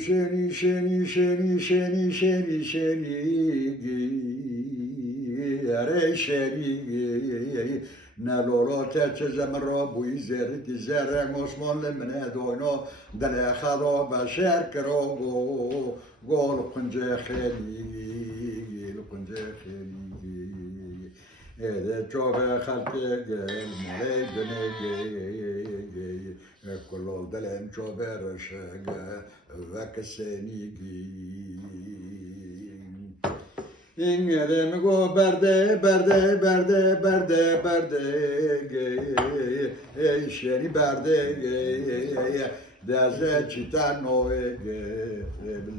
شنی شنی شنی شنی شنی شنی اره شنی نلورا تچ زمرا بوی زرت زرع مسمال من دوینا دل خدا بشر کرا گل قنجه خیلی قنجه خیلی ده جواب خلق گل مره دنگی کلال دلم جواب رشگ و کسنیگی این میگو برده برده برده برده برده شنی برده دازه چیتا نوه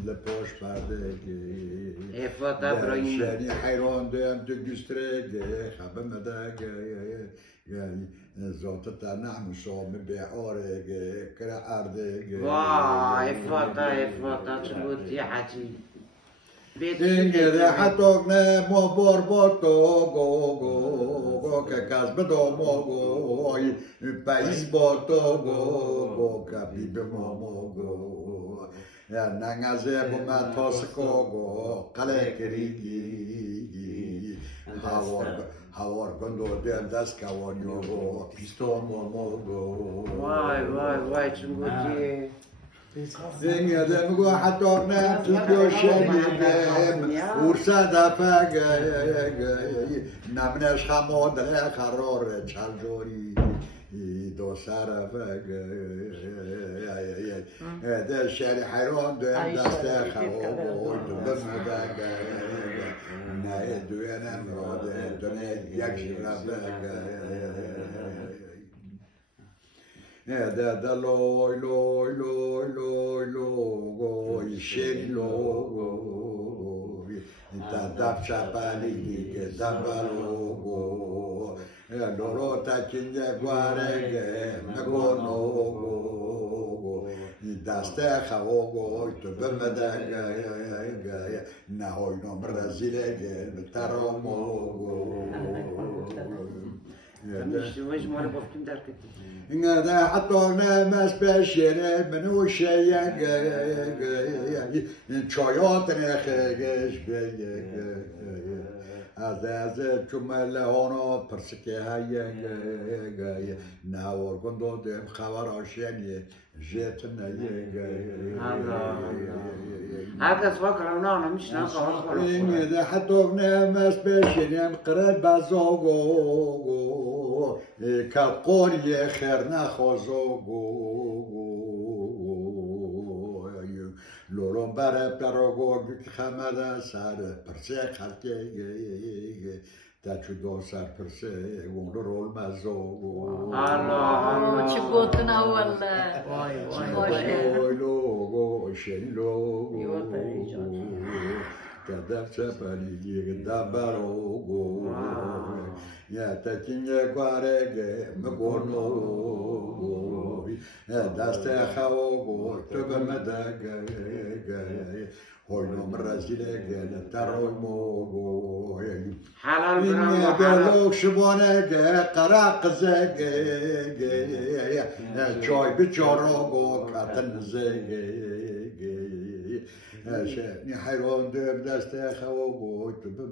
بل پوش برده افاتا ابراهیم شنی حیران دیم تو گستره خبه مده يعني زوجة نعم شو مبيعورك كرا أرضك واه افاتا تقول يا حجي إنجلي حتوقنا مو بوربوتو go كاكاز بدو مو بايس بوتو go كابيب مو يا نانغازي بوما توسكو كالكريجي هاور كندو ديال داسكا ونيوغو بيستون موغو واي تقول زين ده مگو حتی نه تو شنیدم ورساده فگی نمنش خمود خرار چالجوری دو سر فگی ده شری حیران دم دست خواب تو بمدگی نه دوینم راده دنه یک شیره فگی da loi loi loi loi loi scegli loi da chapali che da balogo e loro tacchine guarege me gono da stecha ogo to bemeda na hoi no Brasile che taromo مش مرة بفتم در كتير. إنها حطونا مس بشرة منو شيء شايات نخجش بيج از جمله هانا پرسکه های نوار گندو دم خبر آشینی جت نیه هكذا فكر أنا مش ناقص این ده حتی نمس بشینم قرب بزاگو کاتقولی خیر نخوزاگو لورم برای پراغو خمده سر پرسه خلقه تاچو سر پرسه اون رول مزاگو الله چی گفتن اول لوگو شیلوگو کدف چپری دبروگو یا تکینه گوارگه مگونو دست خواگو تو بمدگه هوینو مرزیلگه نتروی موگو حلال اینه دلوک شبانگه قراقزگه چای بچاروگو کتن زگه شنی حیران دم دست خواگو تبم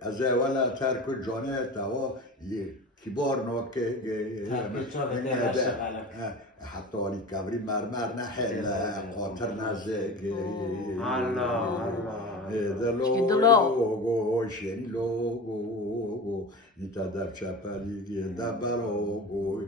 از ولا ترک جانه توا کبار نوکه حتی کبری مرمر نحله قاطر نزگه دلوگو شنی لوگو ایتا در چپلی دبروگو